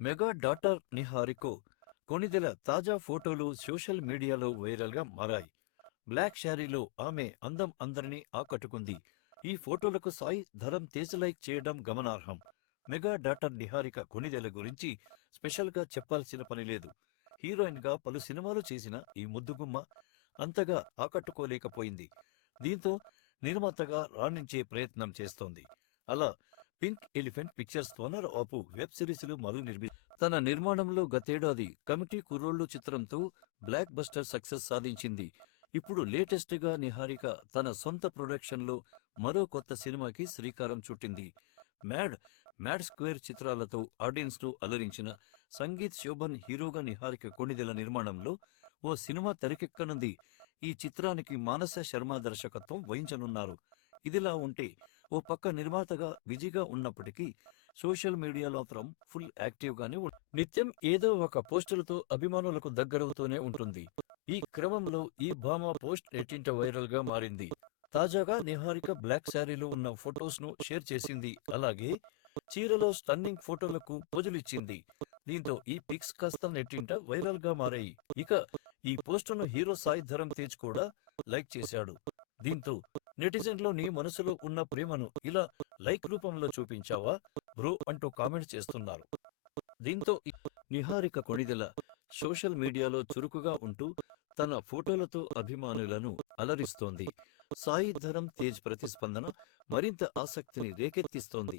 Mega daughter నిహారికో Konidela తాజా ఫోటోలు social మీడియాలో వైరల్గా మారాయి. బ్లాక్ శారీలో ఆమె అందం అందరినీ ఆకట్టుకుంది. ఈ ఫోటోలకు సాయి ధరం తేజ్ లైక్ చేయడం గమనార్హం. మెగా డాటర్ నిహారిక కొణిదెల గురించి స్పెషల్గా చెప్పాల్సిన పని లేదు. హీరోయిన్గా పలు సినిమాలు చేసిన ఈ ముద్దుగుమ్మ అంతగా ఆకట్టుకోలేకపోయింది. దీంతో నిర్మాతగా రాణించే ప్రయత్నం చేస్తోంది. అలా పింక్ ఎలిఫెంట్ పిక్చర్స్ ఓనర్ ఆపు వెబ్ సిరీస్లు తన నిర్మాణంలో గతేడాది కమిటీ కుర్రోళ్ళు చిత్రంతో బ్లాక్ బస్టర్ సక్సెస్ సాధించింది. ఇప్పుడు లేటెస్ట్ గా నిహారిక తన సొంత ప్రొడక్షన్ లో మరో కొత్త సినిమాకి శ్రీకారం చుట్టింది. మ్యాడ్ మ్యాడ్ స్క్వేర్ చిత్రాలతో ఆడియన్స్ ను అలరించిన సంగీత్ శోభన్ హీరోగా నిహారిక కొణిదెల నిర్మాణంలో ఓ సినిమా తెరకెక్కనుంది. ఈ చిత్రానికి మానస శర్మ దర్శకత్వం వహించనున్నారు. ఇదిలా ఉంటే ఓ పక్క నిర్మాతగా బిజీగా ఉన్నప్పటికీ సోషల్ మీడియాలో మాత్రం ఫుల్ యాక్టివ్ గానే నిత్యం ఏదో ఒక పోస్టులతో అభిమానులకు దగ్గరవుతూనే ఉంటుంది. ఈ క్రమంలో ఈ భామ పోస్ట్ నెట్టింట వైరల్ గా మారింది. తాజాగా నిహారిక బ్లాక్ శారీలో ఉన్న ఫొటోస్ ను షేర్ చేసింది. అలాగే చీరలో స్టన్నింగ్ ఫోటోలకు పోజులిచ్చింది. దీంతో ఈ పిక్స్ కాస్త నెట్టింట వైరల్ గా మారాయి. ఇక ఈ పోస్టును హీరో సాయి ధరమ్ తేజ్ కూడా లైక్ చేశాడు. దీంతో నెటిజన్లో నీ మనసులో ఉన్న ప్రేమను ఇలా లైక్ రూపంలో చూపించావా బ్రో అంటూ కామెంట్స్ చేస్తున్నారు. దీంతో నిహారిక కొణిదెల సోషల్ మీడియాలో చురుకుగా ఉంటూ తన ఫోటోలతో అభిమానులను అలరిస్తోంది. సాయి ధరమ్ తేజ్ ప్రతిస్పందన మరింత ఆసక్తిని రేకెత్తిస్తోంది.